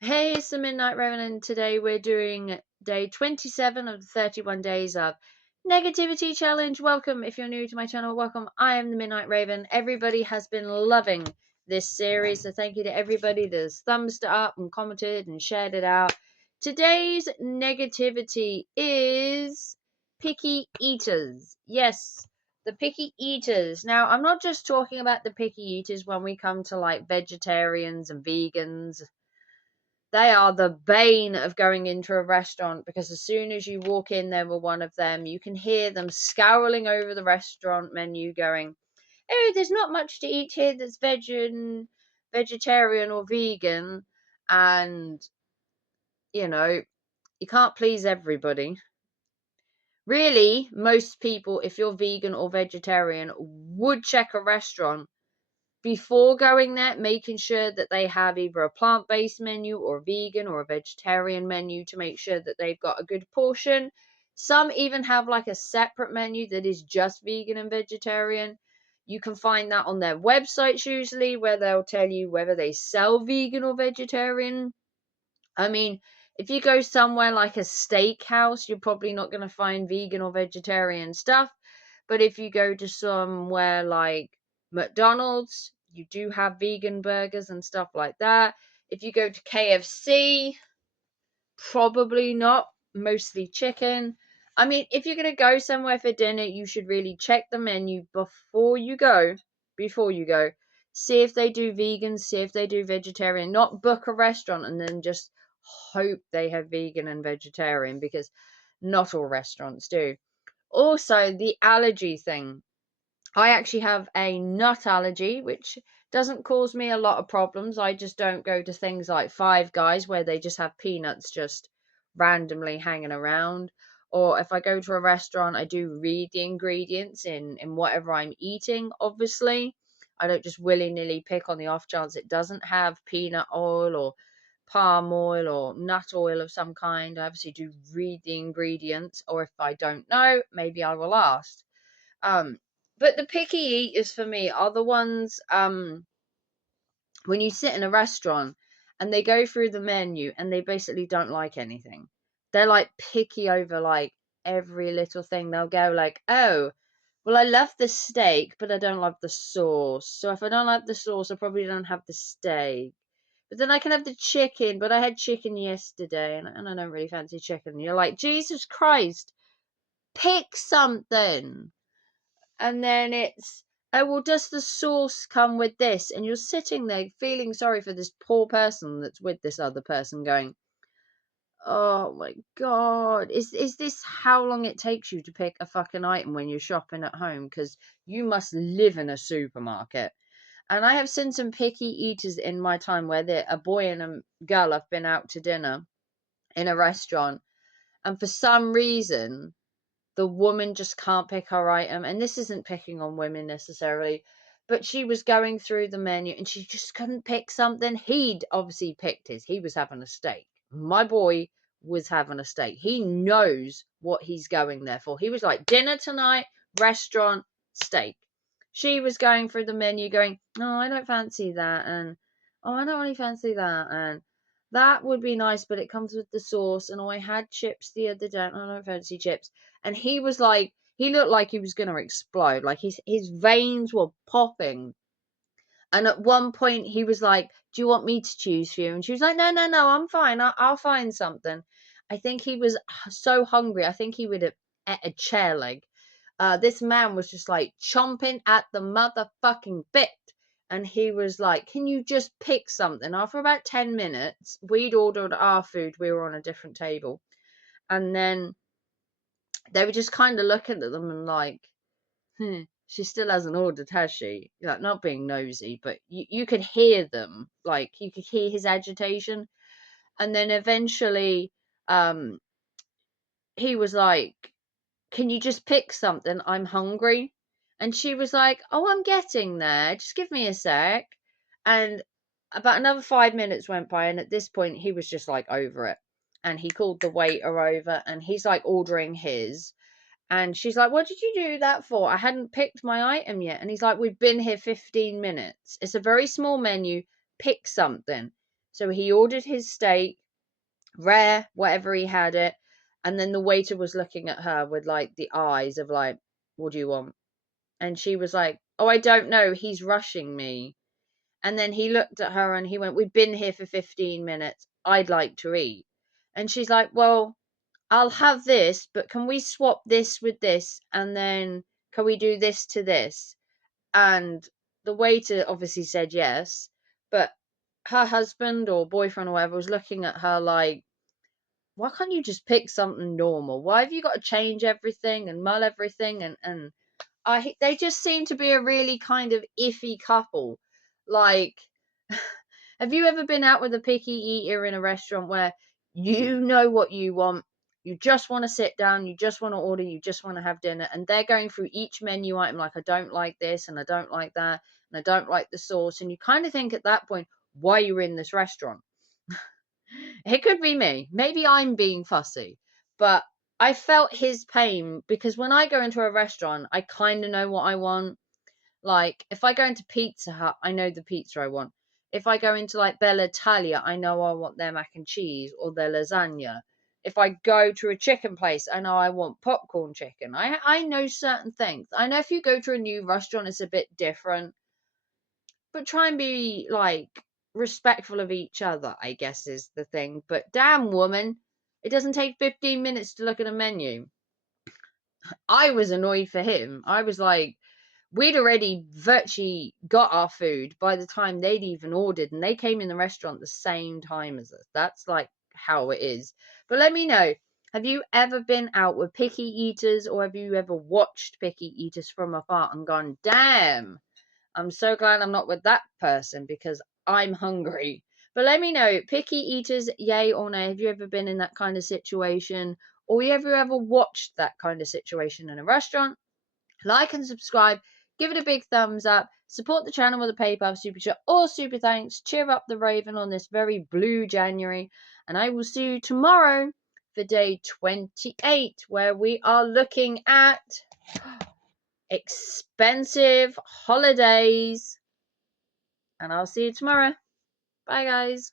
Hey, it's the Midnight Raven, and today we're doing day 27 of the 31 days of negativity challenge. Welcome. If you're new to my channel, welcome. I am the Midnight Raven. Everybody has been loving this series, so thank you to everybody that's thumbs it up and commented and shared it out. Today's negativity is picky eaters. Yes, the picky eaters. Now, I'm not just talking about the picky eaters when we come to like vegetarians and vegans. They are the bane of going into a restaurant, because as soon as you walk in there with one of them, you can hear them scowling over the restaurant menu going, "Oh, there's not much to eat here that's vegetarian or vegan." And, you can't please everybody. Really, most people, if you're vegan or vegetarian, would check a restaurant before going there, making sure that they have either a plant-based menu or a vegan or a vegetarian menu to make sure that they've got a good portion. Some even have like a separate menu that is just vegan and vegetarian. You can find that on their websites usually, where they'll tell you whether they sell vegan or vegetarian. I mean, if you go somewhere like a steakhouse, you're probably not going to find vegan or vegetarian stuff. But if you go to somewhere like McDonald's, you do have vegan burgers and stuff like that. If you go to KFC, probably not, mostly chicken. I mean, if you're going to go somewhere for dinner, you should really check the menu before you go. Before you go, see if they do vegan, see if they do vegetarian. Not book a restaurant and then just hope they have vegan and vegetarian, because not all restaurants do. Also, the allergy thing. I actually have a nut allergy, which doesn't cause me a lot of problems. I just don't go to things like Five Guys where they just have peanuts just randomly hanging around. Or if I go to a restaurant, I do read the ingredients in whatever I'm eating, obviously. I don't just willy-nilly pick on the off chance it doesn't have peanut oil or palm oil or nut oil of some kind. I obviously do read the ingredients, or if I don't know, maybe I will ask. Um, but the picky eaters for me are the ones, when you sit in a restaurant and they go through the menu and they basically don't like anything. They're like picky over like every little thing. They'll go like, "Oh, well, I love the steak, but I don't love the sauce. So if I don't like the sauce, I probably don't have the steak. But then I can have the chicken, but I had chicken yesterday and I don't really fancy chicken." And you're like, Jesus Christ, pick something. And then it's, "Oh, well, does the sauce come with this?" And you're sitting there feeling sorry for this poor person that's with this other person going, "Oh my God, is this how long it takes you to pick a fucking item when you're shopping at home? Because you must live in a supermarket." And I have seen some picky eaters in my time where a boy and a girl have been out to dinner in a restaurant, and for some reason, the woman just can't pick her item. And this isn't picking on women necessarily, but she was going through the menu and she just couldn't pick something. He'd obviously picked his. He was having a steak. My boy was having a steak. He knows what he's going there for. He was like, dinner tonight, restaurant, steak. She was going through the menu going, "Oh, I don't fancy that." And, "Oh, I don't really fancy that." And, "That would be nice, but it comes with the sauce." And, "Oh, I had chips the other day. I don't fancy chips." And he was like, he looked like he was going to explode. Like his veins were popping. And at one point he was like, "Do you want me to choose for you?" And she was like, "No, no, no, I'm fine. I'll find something." I think he was so hungry. I think he would have ate a chair leg. This man was just like chomping at the motherfucking bit. And he was like, "Can you just pick something?" After about 10 minutes, we'd ordered our food. We were on a different table. And then they were just kind of looking at them and like, she still hasn't ordered, has she? Like, not being nosy, but you could hear them. Like, you could hear his agitation. And then eventually, um, he was like, "Can you just pick something? I'm hungry." And she was like, "Oh, I'm getting there. Just give me a sec." And about another 5 minutes went by. And at this point, he was just like over it. And he called the waiter over and he's like ordering his. And she's like, "What did you do that for? I hadn't picked my item yet." And he's like, "We've been here 15 minutes. It's a very small menu. Pick something." So he ordered his steak, rare, whatever he had it, and then the waiter was looking at her with like the eyes of like, what do you want? And she was like, oh, I don't know, he's rushing me. And then he looked at her and he went, we've been here for 15 minutes. I'd like to eat. And she's like, well, I'll have this, but can we swap this with this? And then can we do this to this? And the waiter obviously said yes. But her husband or boyfriend or whatever was looking at her like, why can't you just pick something normal? Why have you got to change everything and mull everything? And they just seem to be a really kind of iffy couple. Like, have you ever been out with a picky eater in a restaurant where you know what you want? You just want to sit down, you just want to order, you just want to have dinner, and they're going through each menu item like, I don't like this, and I don't like that, and I don't like the sauce. And you kind of think at that point, why you're in this restaurant. It could be me. Maybe I'm being fussy. But I felt his pain because when I go into a restaurant, I kind of know what I want. Like, if I go into Pizza Hut, I know the pizza I want. If I go into like Bella Italia, I know I want their mac and cheese or their lasagna. If I go to a chicken place, I know I want popcorn chicken. I know certain things. I know if you go to a new restaurant, it's a bit different. But try and be like respectful of each other, I guess is the thing. But damn, woman, it doesn't take 15 minutes to look at a menu. I was annoyed for him. I was like, we'd already virtually got our food by the time they'd even ordered, and they came in the restaurant the same time as us. That's like how it is. But let me know, have you ever been out with picky eaters, or have you ever watched picky eaters from afar and gone, damn, I'm so glad I'm not with that person because I'm hungry. But let me know, picky eaters, yay or nay. Have you ever been in that kind of situation? Or have you ever watched that kind of situation in a restaurant? Like and subscribe. Give it a big thumbs up. Support the channel with a PayPal super chat or super thanks. Cheer up the Raven on this very blue January. And I will see you tomorrow for day 28, where we are looking at expensive holidays. And I'll see you tomorrow. Bye, guys.